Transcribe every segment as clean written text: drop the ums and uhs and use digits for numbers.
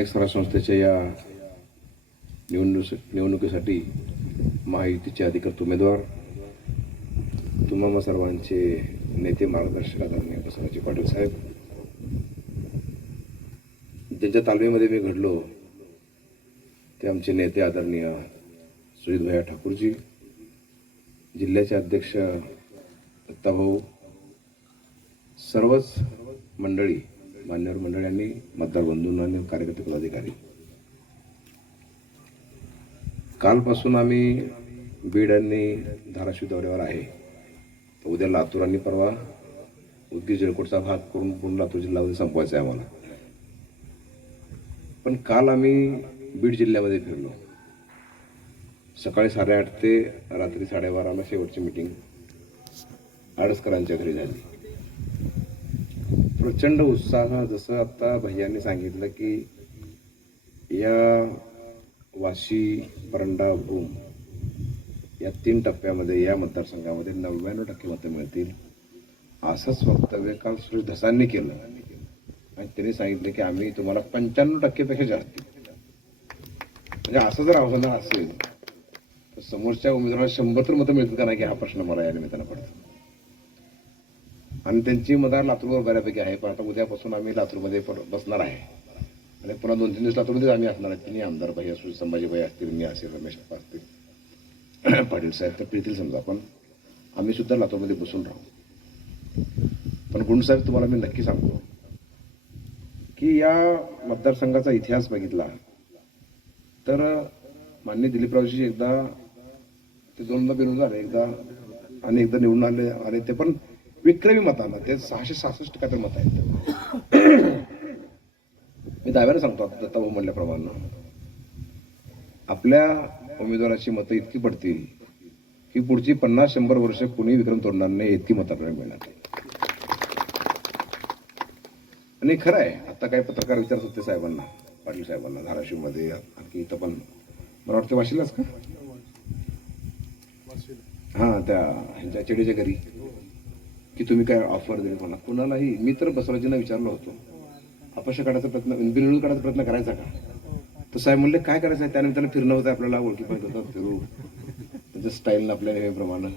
स्थानिक स्वराज्य संस्थेच्या या निवडणुकीसाठी महायुतीचे अधिकृत उमेदवार तुम्हा सर्वांचे नेते मार्गदर्शक आदरणीय बसवराज पाटील साहेब, ज्यांच्या तालमीमध्ये मी घडलो ते आमचे नेते आदरणीय सुजित भैया ठाकूरजी, जिल्ह्याचे अध्यक्ष दत्ताभाऊ, सर्वच मंडळी, मान्यवर मंडळी, मतदार बंधूंना आणि कार्यकर्ते पदाधिकारी. कालपासून आम्ही बीड आणि धाराशिव दौऱ्यावर आहे. तर उद्या लातूर आणि परवा उदगीर जळकोटचा भाग करून पूर्ण लातूर जिल्ह्यामध्ये संपवायचा आहे आम्हाला. पण काल आम्ही बीड जिल्ह्यामध्ये फिरलो. सकाळी 8:30 ते रात्री 12:30ला शेवटची मीटिंग आडसकरांच्या घरी झाली. प्रचंड उत्साह, जसं आता भैयांनी सांगितलं की या वाशी, परंडा, भूम या 3 टप्प्यामध्ये या मतदारसंघामध्ये 99% मतं मिळतील, असंच वक्तव्य काल सुरेश धसांनी केलं. आणि त्यांनी सांगितलं की आम्ही तुम्हाला 95% पेक्षा जास्त. म्हणजे असं जर आव्हान असेल तर समोरच्या उमेदवाराला 100 तर मतं मिळतील का नाही, की हा प्रश्न मला या निमित्तानं पडतो. आणि त्यांची मदार लातूरवर बऱ्यापैकी आहे. पण आता उद्यापासून आम्ही लातूरमध्ये बसणार आहे आणि पुन्हा 2-3 दिवस लातूरमध्येच आम्ही असणार आहे. तिन्ही आमदार भैया, संभाजी भैया असतील, मी असेल, रमेश अप्पा असतील, पाटील साहेब तर फिरतील समजा. पण आम्ही सुद्धा लातूरमध्ये बसून राहू. पण गुंडसाहेब, तुम्हाला मी नक्की सांगतो की या मतदारसंघाचा इतिहास बघितला तर माननीय दिलीपरावजी एकदा ते 2दा बिनून झाले, एकदा आणि एकदा निवडून आले ते पण विक्रमी मतांना. ते 666 काहीतरी मत आहेत. मी दाव्याने सांगतो, दत्ताभाऊ म्हणल्याप्रमाणे आपल्या उमेदवाराची मतं इतकी पडतील की पुढची 50-100 वर्ष कुणी विक्रम तोडणार नाही, इतकी मतं आपल्याला मिळणार. आणि खरं आहे, आता काही पत्रकार विचारत होते साहेबांना, पाटील साहेबांना, धाराशिवमध्ये, आणखी इथं पण मला वाटतं वाशीलाच का, हां, त्या ह्यांच्या चेडीच्या घरी, की तुम्ही काय ऑफर दिली म्हणा. कुणालाही. मी तर बसवराजींना विचारलं होतं, अपक्ष काढायचा प्रयत्न, बिनविरोध काढायचा प्रयत्न करायचा का. तर साहेब म्हणले काय करायचं आहे, त्यानिमित्तानं फिरणं होतं, आपल्याला ओळखी पाहिजे होतं, फिरू त्यांच्या स्टाईलनं, आपल्या नेहमीप्रमाणे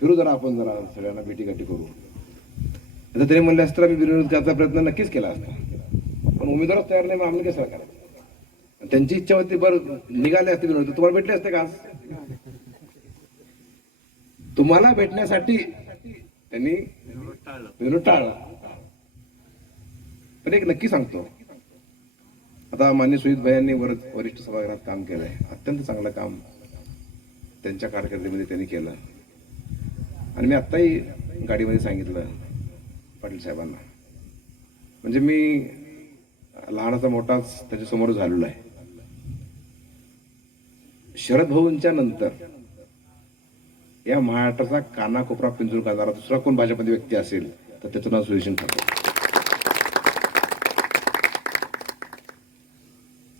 फिरू जरा, आपण जरा सगळ्यांना भेटीगाठी करू. आता तरी म्हणले असतं मी बिनविरोध करायचा प्रयत्न नक्कीच केला असता. पण उमेदवारच तयार नाही, मग आम्ही कसं करायचं. त्यांची इच्छा होती, बरं निघाले असते बिनविरोध, तुम्हाला भेटले असते का. तुम्हाला भेटण्यासाठी त्यांनी विरोध टाळला. पण एक नक्की सांगतो, आता मान्य सुजित भैयांनी वरिष्ठ सभागृहात काम केलंय, अत्यंत चांगलं काम त्यांच्या कारकिर्दीमध्ये त्यांनी केलं. आणि मी आत्ताही गाडीमध्ये सांगितलं पाटील साहेबांना, म्हणजे मी लहानाचा मोठाच त्याच्यासमोर झालेलो आहे. शरद भाऊंच्या नंतर या महाराष्ट्राचा कानाकोपरा पिंजून काढणारा दुसरा कोण भाजपमध्ये व्यक्ती असेल तर त्याचं नाव सुरेश ठाकूर.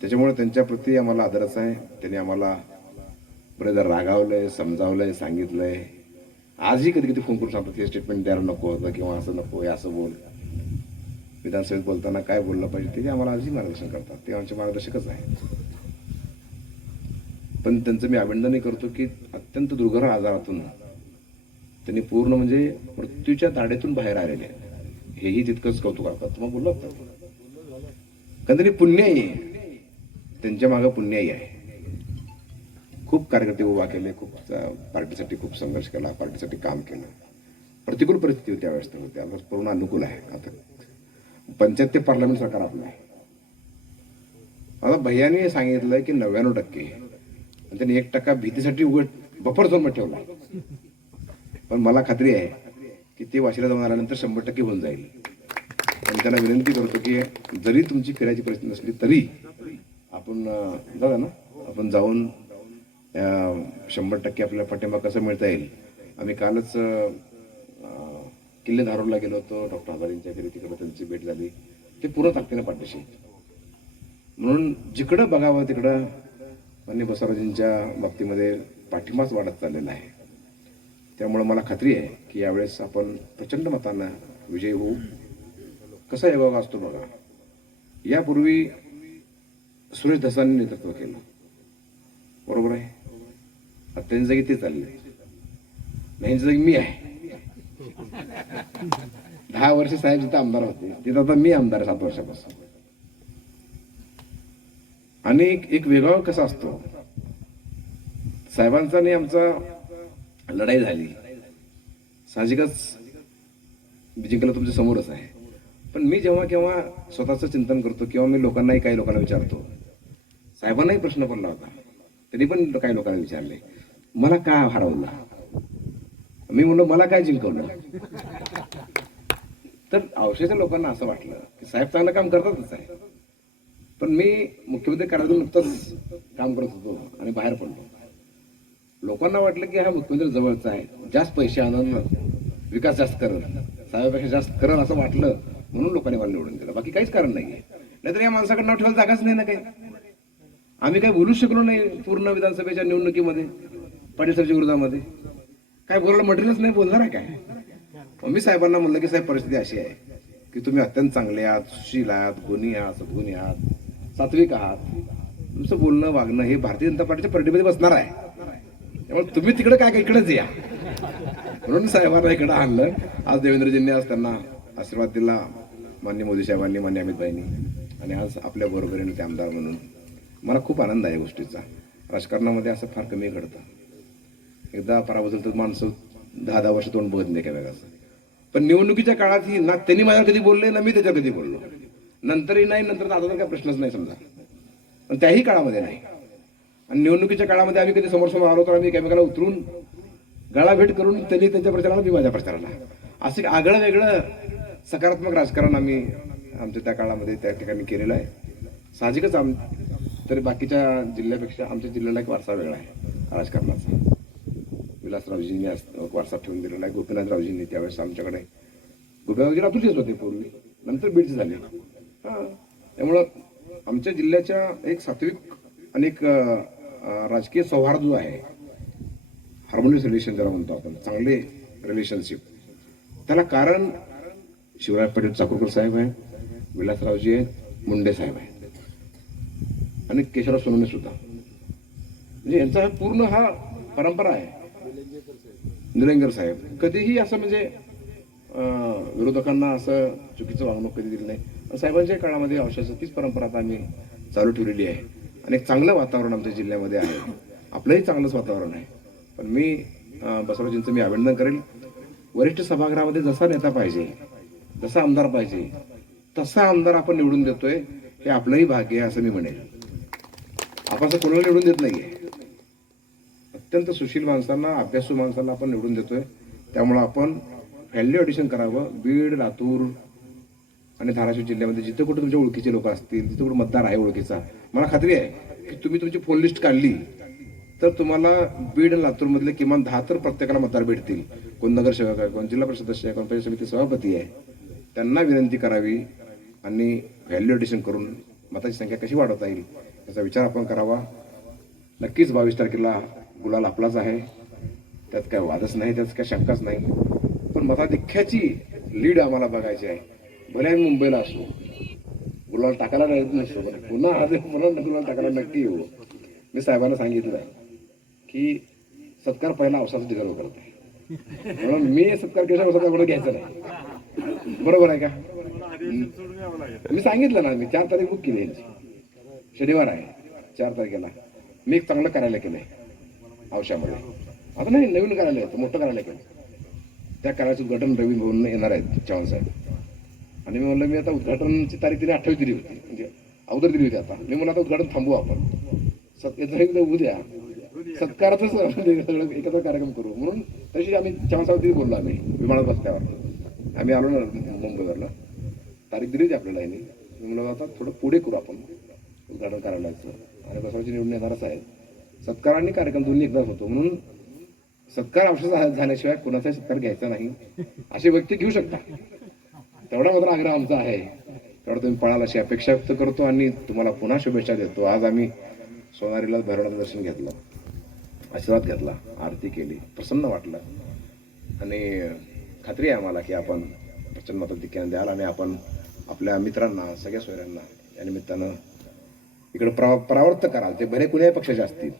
त्याच्यामुळे त्यांच्या प्रती आम्हाला आदरच आहे. त्यांनी आम्हाला बरेचदा रागावलंय, समजावलंय, सांगितलंय. आजही कधी कधी फोन करून सांगतात हे स्टेटमेंट द्यायला नको होतं, किंवा असं नको, हे असं बोल. विधानसभेत बोलताना काय बोललं पाहिजे ते आम्हाला आजही मार्गदर्शन करतात. ते आमचे मार्गदर्शकच आहे. पण त्यांचं मी अभिनंदनही करतो की अत्यंत दुर्धर आजारातून त्यांनी पूर्ण म्हणजे मृत्यूच्या दाढेतून बाहेर आलेले, हेही तितकंच कौतुक करतात. मग बोललो कारण त्यांनी पुण्याही, त्यांच्या मागं पुण्याही आहे. खूप कार्यकर्ते उभा केले, खूप पार्टीसाठी खूप संघर्ष केला, पार्टीसाठी काम केलं. प्रतिकूल परिस्थिती होती त्यावेळेस, तर त्यावेळेस पूर्ण अनुकूल आहे. आता पंचायत ते पार्लमेंट सरकार आपलं आहे. आता भैयानी सांगितलं की 99%, त्यांनी 1% भीतीसाठी उघड बफर झोन मध्ये ठेवला. पण मला खात्री आहे की ते वाशीला जाऊन आल्यानंतर 100% होऊन जाईल. आणि त्यांना विनंती करतो की जरी तुमची फिरायची परिस्थिती नसली तरी आपण जाऊया ना, आपण जाऊन 100% आपल्याला पाठिंबा कसा मिळता येईल. आम्ही कालच किल्ले धारूरला गेलो होतो, डॉक्टर हजारेंच्या घरी, तिकडे त्यांची भेट झाली. ते पूर्ण ताकदीने पाठीशी. म्हणून जिकडं बघावं तिकडं माननीय बसवराजींच्या बाबतीमध्ये पाठिंबाच वाढत चाललेला आहे. त्यामुळे मला खात्री आहे की यावेळेस आपण प्रचंड मतांना विजयी होऊ. कसा योगा असतो बघा, यापूर्वी सुरेश धसांनी नेतृत्व केलं, बरोबर आहे. आता त्यांच्या जागी ते चालले, यांच्या जागी मी आहे. 10 वर्ष साहेब जिथे आमदार होते तिथं आता मी आमदार 7 वर्षापासून. आणि एक वेगळा कसा असतो, साहेबांचा आणि आमचा लढाई झाली, साहजिकच जिंकलं तुमच्या समोरच आहे. पण मी जेव्हा केव्हा स्वतःचं चिंतन करतो किंवा मी लोकांनाही, काही लोकांना विचारतो, साहेबांनाही प्रश्न पडला होता, त्यांनी पण काही लोकांना विचारले, मला का हरवलं. मी म्हणलो मला काय जिंकवलं. तर औषधाच्या लोकांना असं वाटलं की साहेब चांगलं काम करतातच आहे, पण मी मुख्यमंत्री कार्यालयातून नुकतंच काम करत होतो आणि बाहेर पडलो. लोकांना वाटलं की हा मुख्यमंत्री जवळचा आहे, जास्त पैसे आणून विकास जास्त करत, साहेबापेक्षा जास्त करत असं वाटलं, म्हणून लोकांनी मला निवडून दिलं. बाकी काहीच कारण नाहीये. नाहीतर या माणसाकडे नाव ठेवायला जागाच नाही ना काही. आम्ही काही बोलूच शकलो नाही पूर्ण विधानसभेच्या निवडणुकीमध्ये, पाटील साहेबच्या विरोधामध्ये काय बोलायला मटेरियलच नाही, बोलणार आहे काय. मी साहेबांना म्हणलं की साहेब परिस्थिती अशी आहे की तुम्ही अत्यंत चांगले आहात, सुशील आहात, गुणी आहात, सद्गुणी आहात, सात्विक आहात, तुमचं बोलणं वागणं हे भारतीय जनता पार्टीच्या पार्टीमध्ये बसणार आहे, त्यामुळे तुम्ही तिकडे काय इकडेच या. म्हणून साहेबांना इकडे आणलं. आज देवेंद्रजींनी आज त्यांना आशीर्वाद दिला, मान्य मोदी साहेबांनी, मान्य अमित भाईंनी, आणि आज आपल्या बरोबरीने ते आमदार म्हणून मला खूप आनंद आहे गोष्टीचा. राजकारणामध्ये असं फार कमी घडतं. एकदा पराभूत तर माणसं 10-10 वर्ष तोंड बघत नाही काय वेगळं. पण निवडणुकीच्या काळात ही ना त्यांनी माझ्या कधी बोलले ना मी त्याच्या कधी बोललो, नंतरही नाही, नंतर आता तर काय प्रश्नच नाही समजा, पण त्याही काळामध्ये नाही. आणि निवडणुकीच्या काळामध्ये आम्ही कधी समोर आलो तर आम्ही एकमेकाला उतरून गळाभेट करून त्यांनी त्यांच्या प्रचाराला, मी माझ्या प्रचाराला, असं आगळं वेगळं सकारात्मक राजकारण आम्ही आमच्या त्या काळामध्ये त्या ठिकाणी केलेलं आहे. साहजिकच तरी बाकीच्या जिल्ह्यापेक्षा आमच्या जिल्ह्याला एक वारसा वेगळा आहे राजकारणाचा. विलासरावजींनी वारसा ठेवून दिलेला आहे. गोपीनाथरावजींनी त्यावेळेस आमच्याकडे, गोपीनाथरावजी लातूरचेच होते पूर्वी, नंतर बीडचे झाले. त्यामुळं आमच्या जिल्ह्याच्या एक सात्विक आणि एक राजकीय सौहार्द जो आहे, हार्मोनियस रिलेशन ज्याला म्हणतो आपण, चांगले रिलेशनशिप, त्याला कारण शिवराय पाटील चाकूरकर साहेब आहेत, विलासरावजी आहेत, मुंडे साहेब आहेत आणि केशवराव सोनवणे सुद्धा. म्हणजे यांचा पूर्ण हा परंपरा आहे. निलंगेकर साहेब कधीही असं म्हणजे विरोधकांना असं चुकीचं वागणूक कधी दिली नाही. साहेबांच्या काळामध्ये अवश्य तीच परंपरा आता आम्ही चालू ठेवलेली आहे आणि एक चांगलं वातावरण आमच्या जिल्ह्यामध्ये आहे. आपलंही चांगलंच वातावरण आहे. पण मी बसवराजींचं मी अभिनंदन करेल. वरिष्ठ सभागृहामध्ये जसा नेता पाहिजे, जसा आमदार पाहिजे, तसा आमदार आपण निवडून देतोय, हे आपलंही भाग्य आहे असं मी म्हणेल. आपण असं कोणाला निवडून देत नाहीये. अत्यंत सुशील माणसांना, अभ्यासू माणसांना आपण निवडून देतोय. त्यामुळं आपण व्हॅल्यू ॲडिशन करावं. बीड, लातूर आणि धाराशिव जिल्ह्यामध्ये जिथे कुठे तुमच्या ओळखीचे लोक असतील, तिथे कुठे मतदार आहे ओळखीचा, मला खात्री आहे की तुम्ही तुमची फोन लिस्ट काढली तर तुम्हाला बीड आणि लातूरमधले किमान 10 तर प्रत्येकाला मतदार भेटतील. कोण नगरसेवक आहे, कोण जिल्हा परिषद सदस्य आहे, कोण पंचायत समिती सभापती आहे. त्यांना विनंती करावी आणि व्हॅल्यू ॲडिशन करून मताची संख्या कशी वाढवता येईल याचा विचार आपण करावा. नक्कीच 22 तारखेला गुलाल आपलाच आहे, त्यात काय वादच नाही, त्यात काय शंकाच नाही. पण मताधिक्याची लीड आम्हाला बघायची आहे. भले आम्ही मुंबईला असू, गुलाल टाकायला राहत नसतो, पुन्हा गुलाल टाकायला नक्की येऊ. मी साहेबांना सांगितलं की सत्कार पहिला अवसाचा डिझर्व करतो, म्हणून मी सत्कार केल्याशिवाय सत्कार घ्यायचा नाही. बरोबर आहे का? मी सांगितलं ना, मी 4 तारीख बुक केली यांची, शनिवार आहे 4 तारखेला. मी एक चांगलं कार्यालय केलंय औशामध्ये. आता नाही, नवीन कार्यालय आहे, मोठं कार्यालय केलं. त्या कार्यालयाचं उद्घाटन रवी भवन येणार आहेत चव्हाण साहेब. आणि मी म्हणलं, मी आता उद्घाटनाची तारीख तिने 28 दिली होती, म्हणजे अगोदर दिली होती. आता मी म्हणलं आता उद्घाटन थांबवू आपण, उद्या सत्काराचं सगळं एकत्र कार्यक्रम करू म्हणून. तशी आम्ही चव्हाण साहेब बोललो, आम्ही विमानात बसल्यावर आम्ही आलो ना मुंबईवरला, तारीख दिली होती आपल्याला यांनी. मी म्हणलं आता थोडं पुढे करू आपण उद्घाटन कार्यालयाचं, आणि बसवाची निवडून येणारच आहे. सत्कार आणि कार्यक्रम दोन्ही एकदाच होतो, म्हणून सत्कार आवश्यक झाल्याशिवाय कोणाचाही सत्कार घ्यायचा नाही. अशी व्यक्ती घेऊ शकता, तेवढा मात्र आग्रह आमचा आहे. तेवढा तुम्ही पळाल अशी अपेक्षा व्यक्त करतो आणि तुम्हाला पुन्हा शुभेच्छा देतो. आज आम्ही सोनारीला भैरवनाथचं दर्शन घेतलं, आशीर्वाद घेतला, आरती केली, प्रसन्न वाटलं आणि खात्री आहे आम्हाला की आपण प्रचंड मताधिक्याने द्याल आणि आपण आपल्या मित्रांना, सगळ्या सोयऱ्यांना या निमित्तानं इकडे परावर्त कराल, ते भले कुण्याही पक्षाचे असतील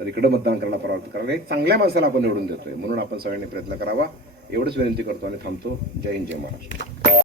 तर इकडे मतदान करायला परावर्त करायला एक चांगल्या माणसाला आपण निवडून देतोय. म्हणून आपण सगळ्यांनी प्रयत्न करावा एवढंच विनंती करतो आणि थांबतो. जय हिंद, जय महाराष्ट्र.